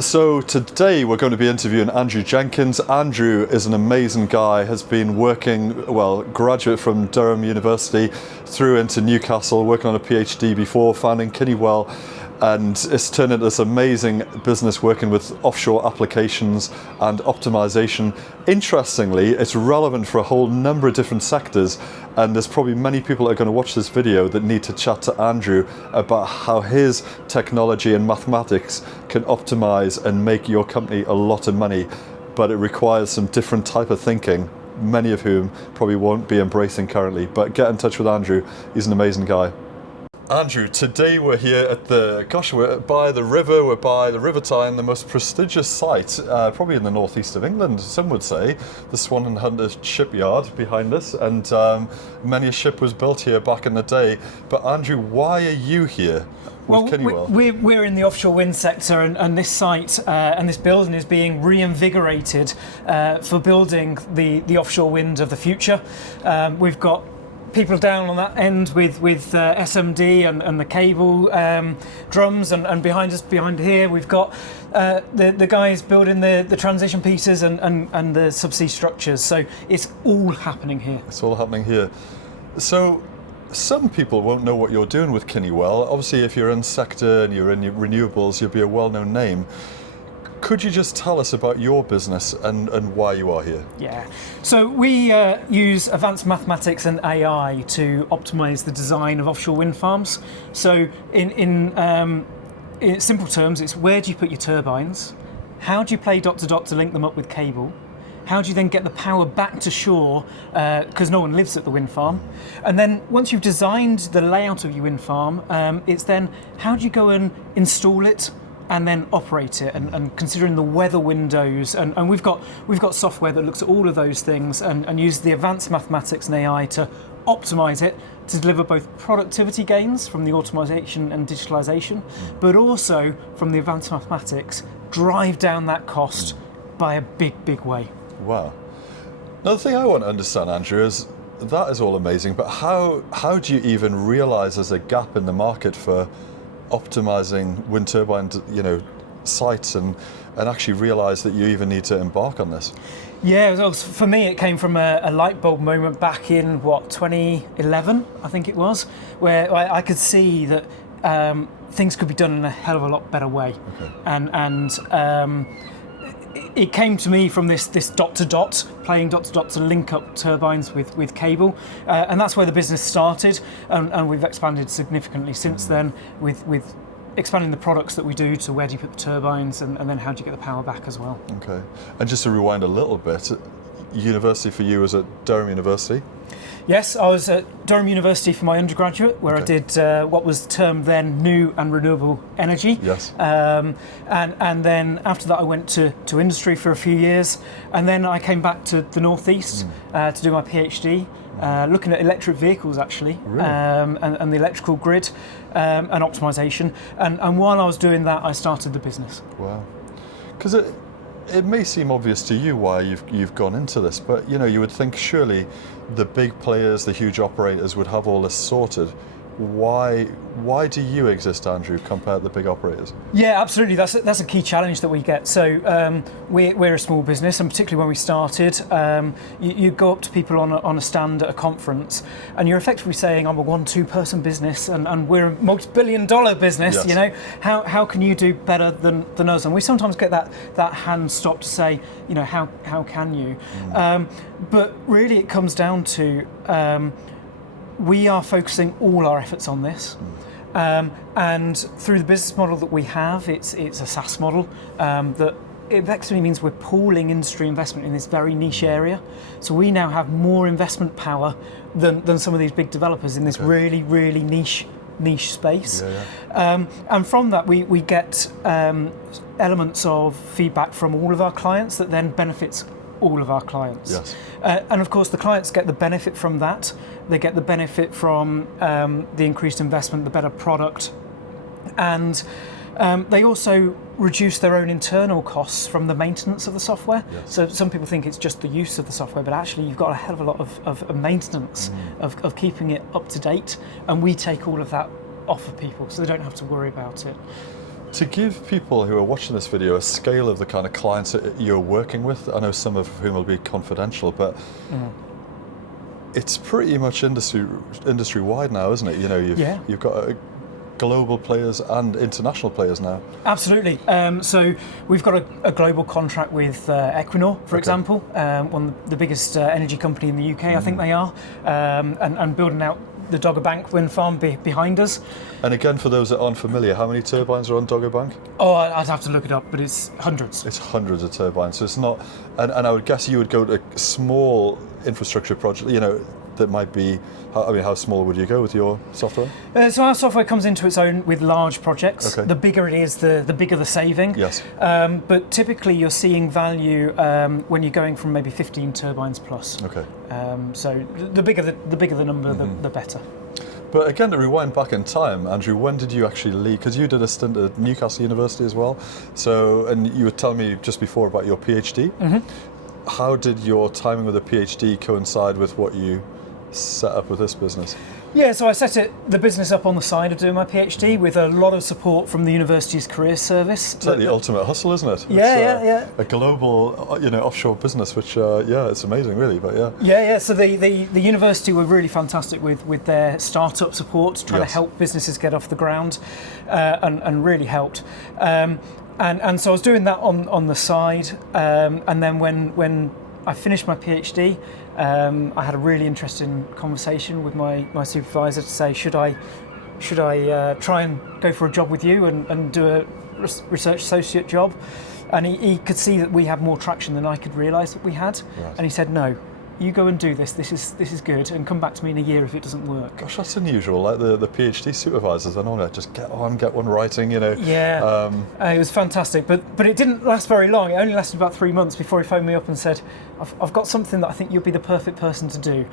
So today we're going to be interviewing Andrew Jenkins. Andrew is an amazing guy, has been working, graduate from Durham University through into Newcastle, working on a PhD before, founding Kinewell, and it's turned into this amazing business working with offshore applications and optimization. Interestingly, it's relevant for a whole number of different sectors, and there's probably many people that are going to watch this video that need to chat to Andrew about how his technology and mathematics can optimize and make your company a lot of money, but it requires some different type of thinking, many of whom probably won't be embracing currently. But get in touch with Andrew, he's an amazing guy. Andrew, today we're here at we're by the river, we're by the River Tyne, the most prestigious site, probably in the northeast of England, some would say, the Swan Hunter shipyard behind us, and many a ship was built here back in the day. But Andrew, why are you here with Kinewell? We're in the offshore wind sector, and this site and this building is being reinvigorated for building the offshore wind of the future. We've got people down on that end with SMD and the cable drums, and behind here we've got the guys building the transition pieces and the subsea structures. So it's all happening here. It's all happening here. So some people won't know what you're doing with Kinewell. Obviously, if you're in sector and you're in renewables, you'll be a well-known name. Could you just tell us about your business and why you are here? Yeah, so we use advanced mathematics and AI to optimize the design of offshore wind farms. So in simple terms, it's where do you put your turbines? How do you play dot to dot to link them up with cable? How do you then get the power back to shore, because no one lives at the wind farm? And then once you've designed the layout of your wind farm, it's then how do you go and install it and then operate it, and considering the weather windows, and we've got software that looks at all of those things and uses the advanced mathematics and AI to optimize it to deliver both productivity gains from the automation and digitalization, but also from the advanced mathematics drive down that cost by a big way. Wow. Another thing I want to understand, Andrew, is that is all amazing, but how do you even realize there's a gap in the market for optimizing wind turbine, sites, and actually realize that you even need to embark on this? Yeah, well, for me it came from a light bulb moment back in 2011, I think it was, where I could see that things could be done in a hell of a lot better way. Okay. And it came to me from this dot to dot, playing dot to dot to link up turbines with cable, and that's where the business started, and we've expanded significantly since then with expanding the products that we do to where do you put the turbines, and then how do you get the power back as well. Okay, and just to rewind a little bit, university for you was at Durham University? Yes, I was at Durham University for my undergraduate, where I did what was termed then new and renewable energy. Yes. And then after that I went to industry for a few years, and then I came back to the northeast to do my PhD, looking at electric vehicles actually, Really? and the electrical grid and optimization. And while I was doing that, I started the business. Wow. Because it may seem obvious to you why you've gone into this, but you would think surely the big players, the huge operators would have all this sorted. Why do you exist, Andrew, compared to the big operators? Yeah, absolutely. That's a key challenge that we get. So we're a small business, and particularly when we started, you go up to people on a stand at a conference, and you're effectively saying, "I'm a 1-2 person business, and we're a multi-billion-dollar business." Yes. How can you do better than us? And we sometimes get that hand stopped to say, how can you? But really, it comes down to we are focusing all our efforts on this, and through the business model that we have, it's a SaaS model that it actually means we're pooling industry investment in this very niche area. So we now have more investment power than some of these big developers in this really niche space. Yeah. And from that, we get elements of feedback from all of our clients that then benefits all of our clients. Yes. And of course the clients get the benefit from that. They get the benefit from the increased investment, the better product, and they also reduce their own internal costs from the maintenance of the software. Yes. So some people think it's just the use of the software, but actually you've got a hell of a lot of maintenance of keeping it up to date, and we take all of that off of people so they don't have to worry about it. To give people who are watching this video a scale of the kind of clients that you're working with, I know some of whom will be confidential, but it's pretty much industry wide now, isn't it? You know, you've got global players and international players now. Absolutely. So we've got a global contract with Equinor, for example, one of the biggest energy company in the UK, I think they are, and building out the Dogger Bank wind farm behind us. And again, for those that aren't familiar, how many turbines are on Dogger Bank? Oh, I'd have to look it up, but it's hundreds. It's hundreds of turbines. So it's not, and I would guess you would go to small infrastructure project, you know, that might be, I mean, how small would you go with your software? So our software comes into its own with large projects. Okay. The bigger it is, the bigger the saving. Yes. But typically you're seeing value when you're going from maybe 15 turbines plus. Okay. So the bigger the number, the better. But again, to rewind back in time, Andrew, when did you actually leave? Because you did a stint at Newcastle University as well. So, and you were telling me just before about your PhD. How did your timing with a PhD coincide with what you set up with this business? Yeah, so I set the business up on the side of doing my PhD with a lot of support from the university's career service. It's like the ultimate hustle, isn't it? Yeah. A global, you know, offshore business, which, it's amazing, really. But yeah. Yeah. So the university were really fantastic with their startup support, trying to help businesses get off the ground, and really helped. And so I was doing that on the side, and then when I finished my PhD, I had a really interesting conversation with my supervisor to say, should I try and go for a job with you and do a research associate job? And he could see that we had more traction than I could realise that we had. Right. And he said, no, you go and do this. This is good, and come back to me in a year if it doesn't work. Gosh, that's unusual. Like the PhD supervisors, they're normally just get one writing, you know. Yeah, it was fantastic, but it didn't last very long. It only lasted about 3 months before he phoned me up and said, I've got something that I think you'll be the perfect person to do,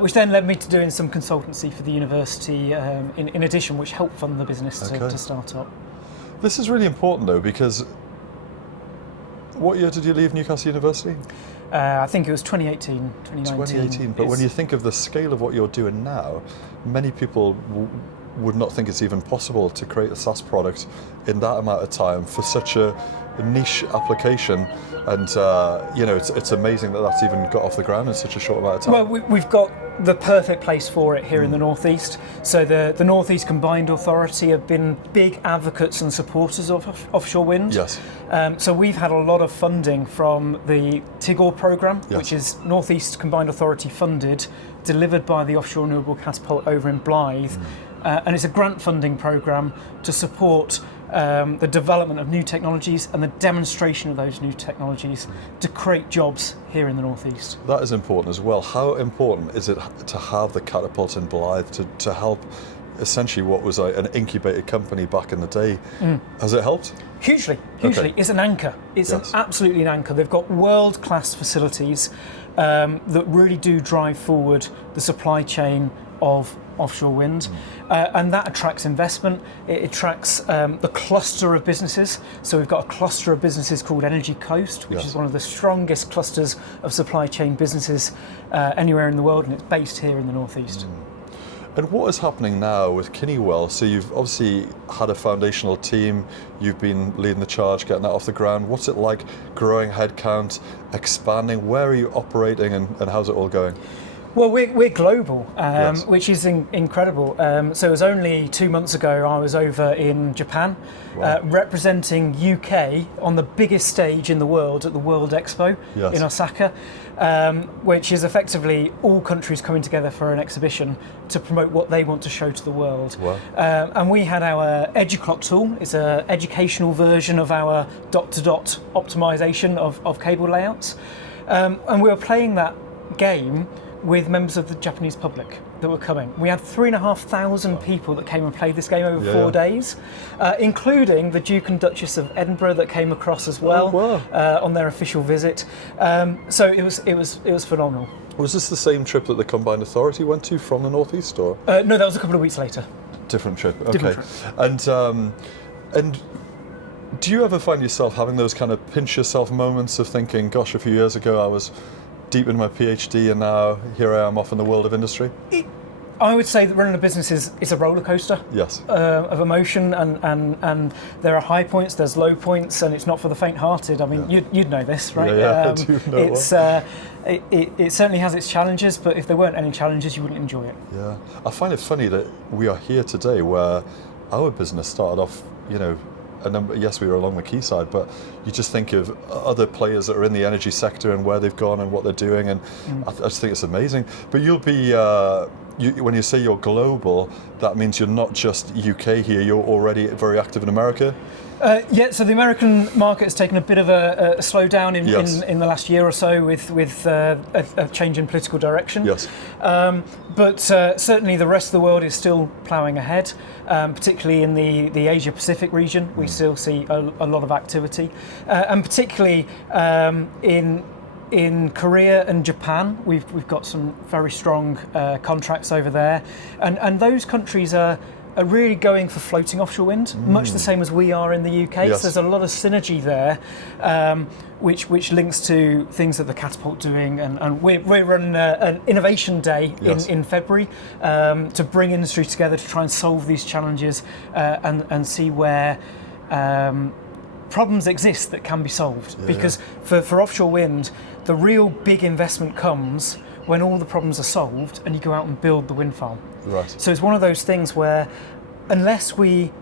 which then led me to doing some consultancy for the university in addition, which helped fund the business to start up. This is really important though, because what year did you leave Newcastle University? I think it was 2018, 2019. But when you think of the scale of what you're doing now, many people would not think it's even possible to create a SaaS product in that amount of time for such a niche application. And it's amazing that that's even got off the ground in such a short amount of time. Well, we've got the perfect place for it here in the Northeast. So the Northeast Combined Authority have been big advocates and supporters of offshore wind. Yes. So we've had a lot of funding from the TIGOR programme, which is Northeast Combined Authority funded, delivered by the Offshore Renewable Catapult over in Blyth. And it's a grant funding programme to support the development of new technologies and the demonstration of those new technologies to create jobs here in the Northeast. That is important as well. How important is it to have the catapult in Blyth to help essentially what was an incubated company back in the day? Has it helped? Hugely. Okay. It's an anchor. It's absolutely an anchor. They've got world-class facilities that really do drive forward the supply chain of offshore wind, and that attracts investment. It attracts the cluster of businesses. So we've got a cluster of businesses called Energy Coast, which is one of the strongest clusters of supply chain businesses anywhere in the world, and it's based here in the Northeast. And what is happening now with Kinewell? So you've obviously had a foundational team, you've been leading the charge, getting that off the ground. What's it like growing headcount, expanding? Where are you operating and how's it all going? Well, we're global, which is incredible. So it was only 2 months ago I was over in Japan, representing UK on the biggest stage in the world at the World Expo in Osaka, which is effectively all countries coming together for an exhibition to promote what they want to show to the world. Wow. And we had our EduClock tool. It's an educational version of our dot-to-dot optimization of cable layouts. And we were playing that game with members of the Japanese public that were coming. We had 3,500 people that came and played this game over 4 days, including the Duke and Duchess of Edinburgh that came across as well on their official visit. So it was phenomenal. Was this the same trip that the Combined Authority went to from the Northeast, or? No, that was a couple of weeks later. Different trip. Okay. Different trip. And do you ever find yourself having those kind of pinch yourself moments of thinking, gosh, a few years ago I was deep in my PhD and now here I am off in the world of industry? I would say that running a business is a roller coaster. Yes. Of emotion, and there are high points, there's low points, and it's not for the faint-hearted. I mean, you'd know this, right? Yeah, I do know it's it certainly has its challenges, but if there weren't any challenges, you wouldn't enjoy it. Yeah, I find it funny that we are here today, where our business started off, yes, we were along the quayside, but you just think of other players that are in the energy sector and where they've gone and what they're doing, and I just think it's amazing. But you'll be, when you say you're global, that means you're not just UK here, you're already very active in America? So the American market has taken a bit of a slowdown in the last year or so with a change in political direction. Yes. But certainly the rest of the world is still ploughing ahead, particularly in the Asia Pacific region. We still see a lot of activity, and particularly in Korea and Japan, we've got some very strong contracts over there, and those countries are really going for floating offshore wind, much the same as we are in the UK. Yes. So there's a lot of synergy there, which links to things that the Catapult doing, and we're running an innovation day in February to bring industry together to try and solve these challenges and see where problems exist that can be solved. Yeah. Because for offshore wind, the real big investment comes when all the problems are solved and you go out and build the wind farm. Right. So it's one of those things where unless we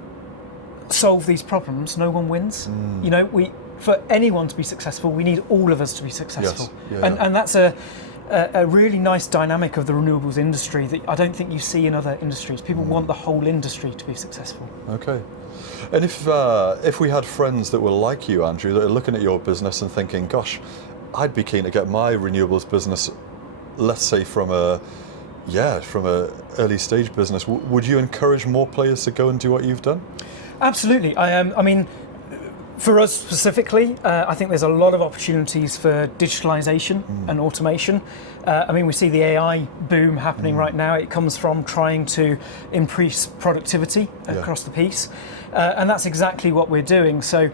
solve these problems, no one wins. For anyone to be successful, we need all of us to be successful. Yes. And that's a really nice dynamic of the renewables industry that I don't think you see in other industries. People want the whole industry to be successful. Okay. And if we had friends that were like you, Andrew, that are looking at your business and thinking, gosh, I'd be keen to get my renewables business, let's say from a early stage business, would you encourage more players to go and do what you've done? Absolutely. I mean, for us specifically, I think there's a lot of opportunities for digitalisation and automation. We see the AI boom happening right now. It comes from trying to increase productivity across the piece. And that's exactly what we're doing. So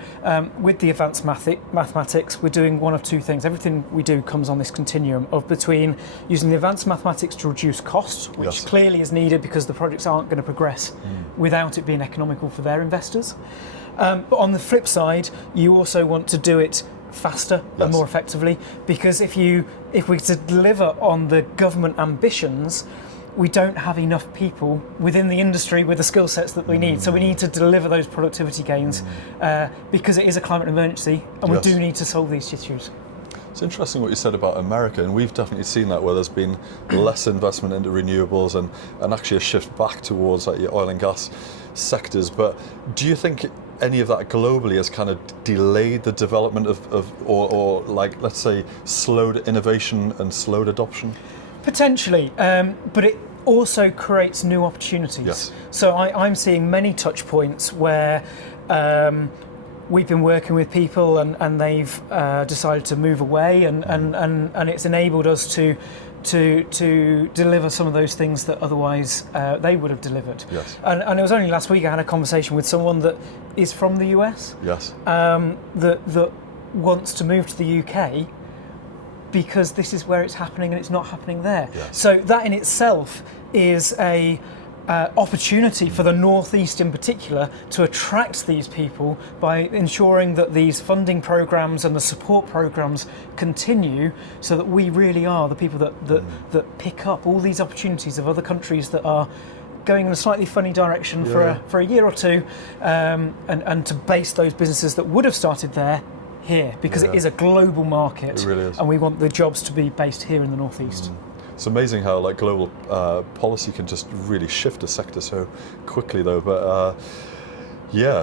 with the advanced mathematics, we're doing one of two things. Everything we do comes on this continuum of between using the advanced mathematics to reduce costs, which clearly is needed because the projects aren't going to progress without it being economical for their investors. But on the flip side, you also want to do it faster and more effectively, because if we to deliver on the government ambitions, we don't have enough people within the industry with the skill sets that we need. So we need to deliver those productivity gains because it is a climate emergency, and we do need to solve these issues. It's interesting what you said about America, and we've definitely seen that where there's been less investment into renewables and actually a shift back towards like your oil and gas sectors. But do you think any of that globally has kind of delayed the development or like, let's say, slowed innovation and slowed adoption? Potentially, but it also creates new opportunities. Yes. So I'm seeing many touch points where we've been working with people and they've decided to move away, and it's enabled us to deliver some of those things that otherwise they would have delivered. Yes. And it was only last week I had a conversation with someone that is from the US. Yes. That wants to move to the UK because this is where it's happening and it's not happening there. Yes. So that in itself is a opportunity for the Northeast in particular to attract these people by ensuring that these funding programs and the support programs continue, so that we really are the people that pick up all these opportunities of other countries that are going in a slightly funny direction for a year or two, and to base those businesses that would have started there here, because it is a global market. It really is. And we want the jobs to be based here in the Northeast. It's amazing how like global policy can just really shift a sector so quickly, though. But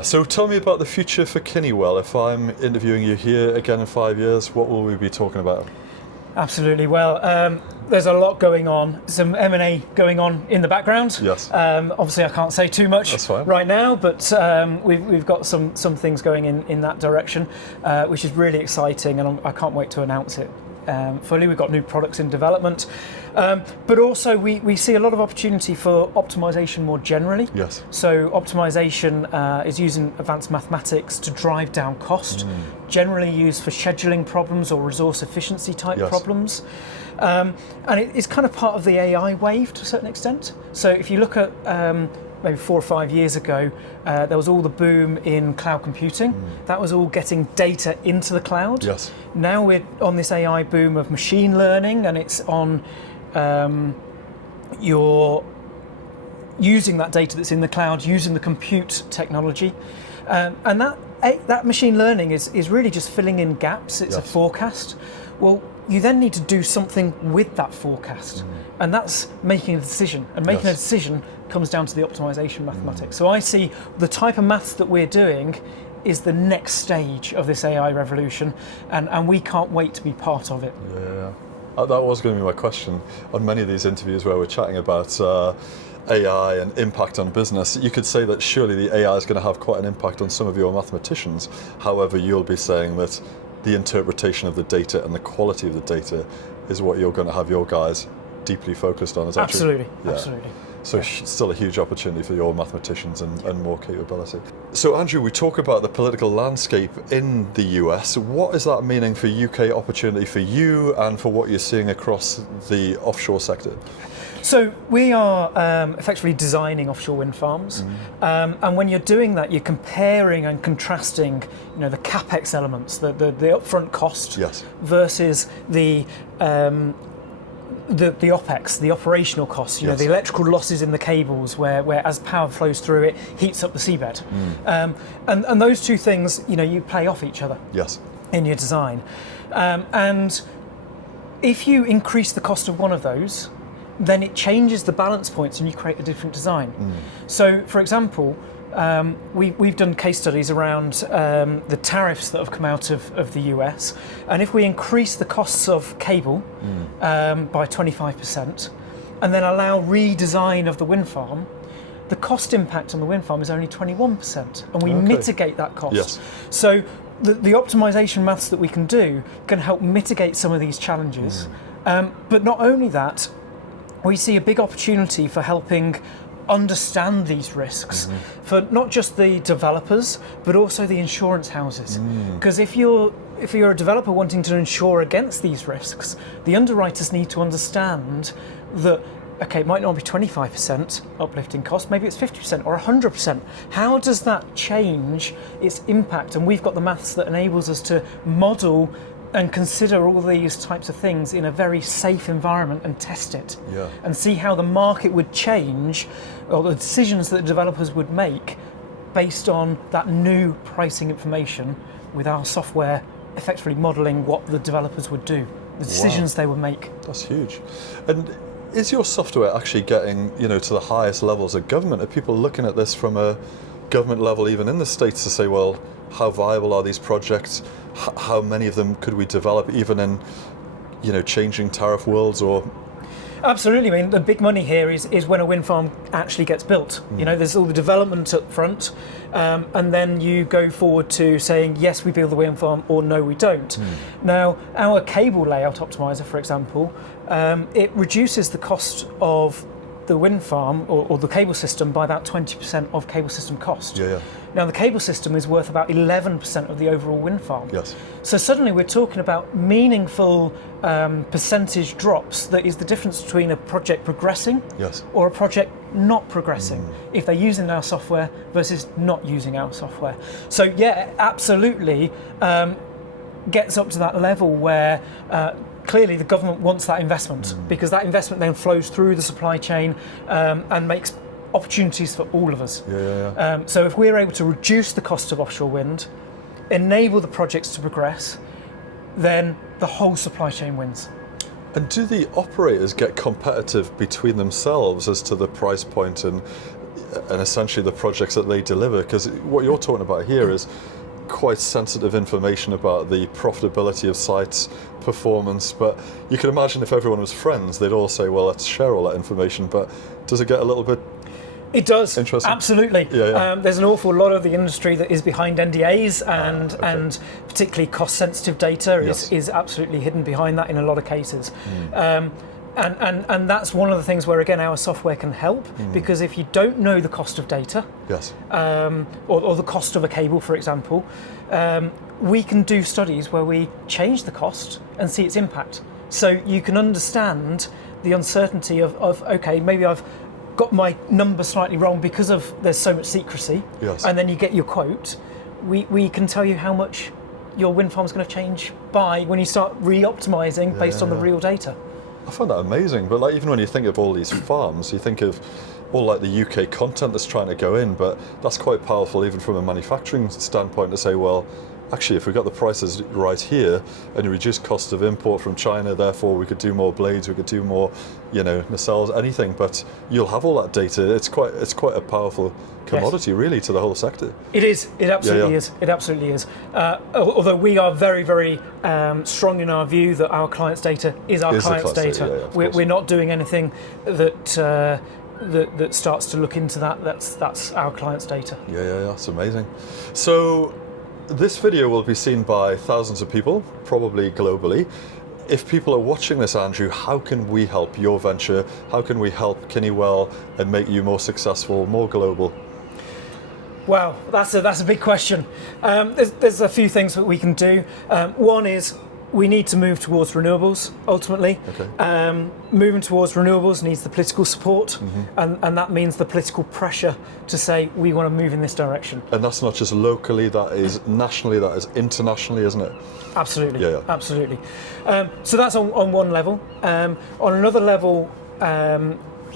so tell me about the future for Kinewell. If I'm interviewing you here again in 5 years, what will we be talking about? Absolutely. Well, there's a lot going on. Some M&A going on in the background. Yes. Obviously, I can't say too much right now, but we've got some things going in that direction, which is really exciting, and I can't wait to announce it. fully. We've got new products in development. But also we see a lot of opportunity for optimization more generally. Yes. So optimization is using advanced mathematics to drive down cost, generally used for scheduling problems or resource efficiency type problems. And it's kind of part of the AI wave to a certain extent. So if you look at maybe 4 or 5 years ago, there was all the boom in cloud computing. That was all getting data into the cloud. Yes. Now we're on this AI boom of machine learning, and it's on you're using that data that's in the cloud, using the compute technology. And that machine learning is really just filling in gaps. It's a forecast. Well, you then need to do something with that forecast, and that's making a decision. And making a decision comes down to the optimization mathematics. So I see the type of maths that we're doing is the next stage of this AI revolution, and we can't wait to be part of it. Yeah, that was going to be my question on many of these interviews where we're chatting about AI and impact on business. You could say that surely the AI is going to have quite an impact on some of your mathematicians. However, you'll be saying that the interpretation of the data and the quality of the data is what you're going to have your guys deeply focused on. Is that Absolutely, true? Yeah. absolutely. So still a huge opportunity for your mathematicians and more capability. So Andrew, we talk about the political landscape in the US. What is that meaning for UK opportunity for you and for what you're seeing across the offshore sector? So we are effectively designing offshore wind farms, and when you're doing that, you're comparing and contrasting, the capex elements, the upfront cost, versus the OPEX, the operational costs, the electrical losses in the cables where as power flows through it, heats up the seabed. And those two things, you play off each other in your design. And if you increase the cost of one of those, then it changes the balance points and you create a different design. So, for example, we've done case studies around the tariffs that have come out of the US, and if we increase the costs of cable by 25% and then allow redesign of the wind farm, the cost impact on the wind farm is only 21%, and we mitigate that cost. So the optimization maths that we can do can help mitigate some of these challenges. But not only that, we see a big opportunity for helping understand these risks for not just the developers but also the insurance houses, because if you're a developer wanting to insure against these risks, the underwriters need to understand that it might not be 25% uplift in cost, maybe it's 50% or 100%. How does that change its impact? And we've got the maths that enables us to model and consider all these types of things in a very safe environment and test it and see how the market would change, or the decisions that developers would make based on that new pricing information, with our software effectively modelling what the developers would do, the decisions they would make. That's huge. And is your software actually getting to the highest levels of government? Are people looking at this from a government level, even in the States, to say, well, how viable are these projects? How many of them could we develop, even in changing tariff worlds? Or Absolutely. I mean, the big money here is when a wind farm actually gets built. There's all the development up front, and then you go forward to saying, yes, we build the wind farm, or no, we don't. Now, our cable layout optimizer, for example, it reduces the cost of the wind farm or the cable system by about 20% of cable system cost. Now the cable system is worth about 11% of the overall wind farm. So suddenly we're talking about meaningful percentage drops. That is the difference between a project progressing or a project not progressing if they're using our software versus not using our software. So absolutely gets up to that level where clearly the government wants that investment, because that investment then flows through the supply chain and makes opportunities for all of us. So if we're able to reduce the cost of offshore wind, enable the projects to progress, then the whole supply chain wins. And do the operators get competitive between themselves as to the price point and essentially the projects that they deliver? Because what you're talking about here is quite sensitive information about the profitability of sites, performance, but you can imagine if everyone was friends, they'd all say, well, let's share all that information. But does it get a little bit It does. Interesting. Absolutely. Yeah. There's an awful lot of the industry that is behind NDAs, and particularly cost-sensitive data is absolutely hidden behind that in a lot of cases. And that's one of the things where, again, our software can help, because if you don't know the cost of data, or the cost of a cable, for example, we can do studies where we change the cost and see its impact. So you can understand the uncertainty of okay, maybe I've got my number slightly wrong because of there's so much secrecy, and then you get your quote. We can tell you how much your wind farm's going to change by when you start re-optimizing based on the real data. I find that amazing, but like even when you think of all these farms, you think of all like the UK content that's trying to go in, but that's quite powerful even from a manufacturing standpoint to say, well, actually, if we got the prices right here and you reduce cost of import from China, therefore we could do more blades, we could do more, nacelles, anything. But you'll have all that data. It's quite a powerful commodity, really, to the whole sector. It is. It absolutely is. It absolutely is. Although we are very, very strong in our view that our clients' data is our clients' data. We're not doing anything that starts to look into that. That's our clients' data. Yeah. That's amazing. So this video will be seen by thousands of people, probably globally. If people are watching this, Andrew, how can we help your venture? How can we help Kinewell and make you more successful, more global? Wow, that's a big question. There's a few things that we can do. One is we need to move towards renewables, ultimately. Moving towards renewables needs the political support, and that means the political pressure to say we want to move in this direction. And that's not just locally, that is nationally, that is internationally, isn't it? Absolutely, absolutely. So that's on one level. On another level,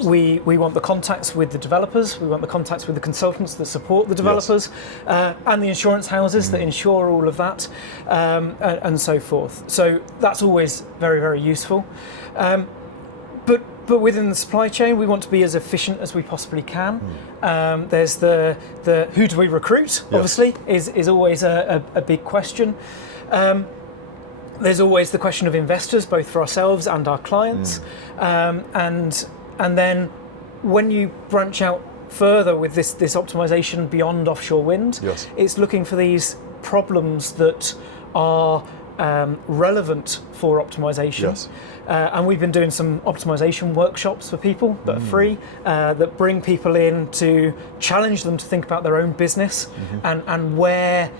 we want the contacts with the developers, we want the contacts with the consultants that support the developers, and the insurance houses that insure all of that, and so forth. So that's always very, very useful. But within the supply chain, we want to be as efficient as we possibly can. There's the who do we recruit, obviously, is always a big question. There's always the question of investors, both for ourselves and our clients. And then when you branch out further with this optimization beyond offshore wind, it's looking for these problems that are relevant for optimization. And we've been doing some optimization workshops for people that are free, that bring people in to challenge them to think about their own business and where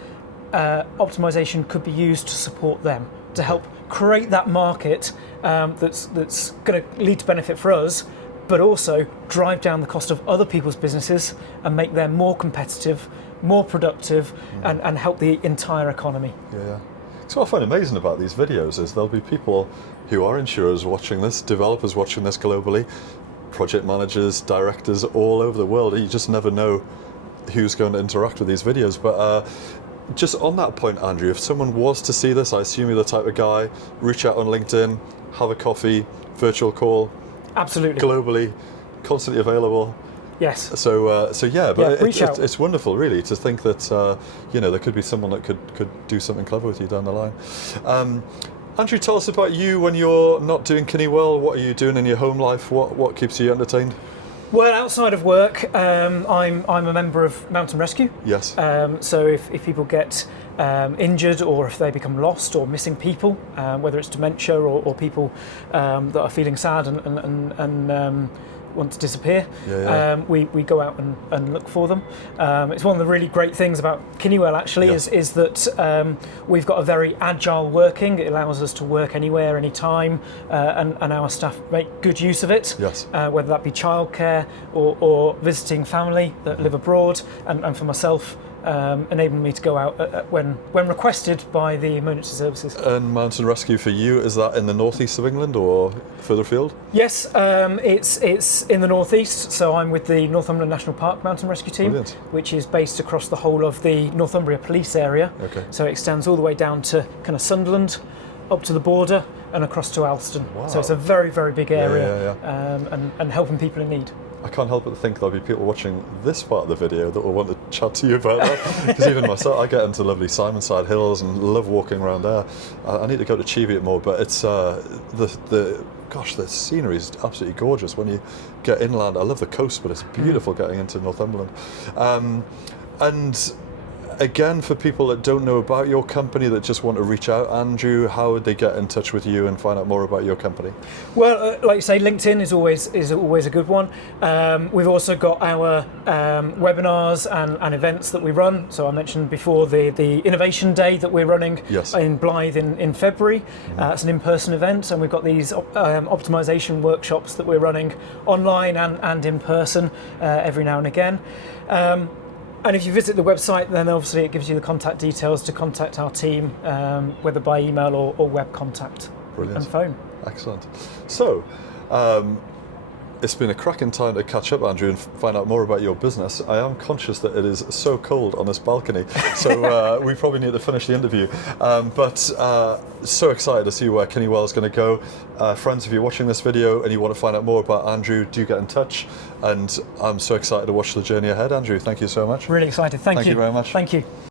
optimization could be used to support them, to help create that market that's going to lead to benefit for us, but also drive down the cost of other people's businesses and make them more competitive, more productive, and help the entire economy. So what I find amazing about these videos is there'll be people who are insurers watching this, developers watching this globally, project managers, directors all over the world. You just never know who's going to interact with these videos. But just on that point, Andrew, if someone was to see this, I assume you're the type of guy, reach out on LinkedIn, have a coffee, virtual call. Absolutely. Globally, constantly available. Yes. So but reach out. It's wonderful, really, to think that there could be someone that could do something clever with you down the line. Andrew, tell us about you when you're not doing Kinewell. What are you doing in your home life? What keeps you entertained? Well, outside of work, I'm a member of Mountain Rescue. Yes. So if people get injured, or if they become lost or missing people, whether it's dementia or people that are feeling sad and want to disappear, we go out and look for them. It's one of the really great things about Kinewell, actually, is that we've got a very agile working. It allows us to work anywhere, anytime, and our staff make good use of it, whether that be childcare or visiting family that live abroad, and for myself, enabling me to go out when requested by the emergency services. And Mountain Rescue for you, is that in the northeast of England or further afield? Yes, it's in the northeast, so I'm with the Northumberland National Park Mountain Rescue Team, which is based across the whole of the Northumbria police area. So it extends all the way down to kind of Sunderland, up to the border and across to Alston. So it's a very, very big area, and helping people in need. I can't help but think there'll be people watching this part of the video that will want to chat to you about that. Because even myself, I get into lovely Simonside Hills and love walking around there. I need to go to Cheviot more, but it's the gosh, the scenery is absolutely gorgeous when you get inland. I love the coast, but it's beautiful getting into Northumberland. And again, for people that don't know about your company, that just want to reach out, Andrew, how would they get in touch with you and find out more about your company? Well, like you say, LinkedIn is always a good one. We've also got our webinars and events that we run. So I mentioned before the Innovation Day that we're running in Blyth in February. It's an in-person event, and we've got these optimization workshops that we're running online and in person every now and again. And if you visit the website, then obviously it gives you the contact details to contact our team, whether by email or web contact. Brilliant. And phone. Excellent. So, it's been a cracking time to catch up, Andrew, and find out more about your business. I am conscious that it is so cold on this balcony, so we probably need to finish the interview. But so excited to see where Kinewell is going to go. Friends, if you're watching this video and you want to find out more about Andrew, do get in touch. And I'm so excited to watch the journey ahead, Andrew. Thank you so much. Really excited. Thank you. Thank you very much. Thank you.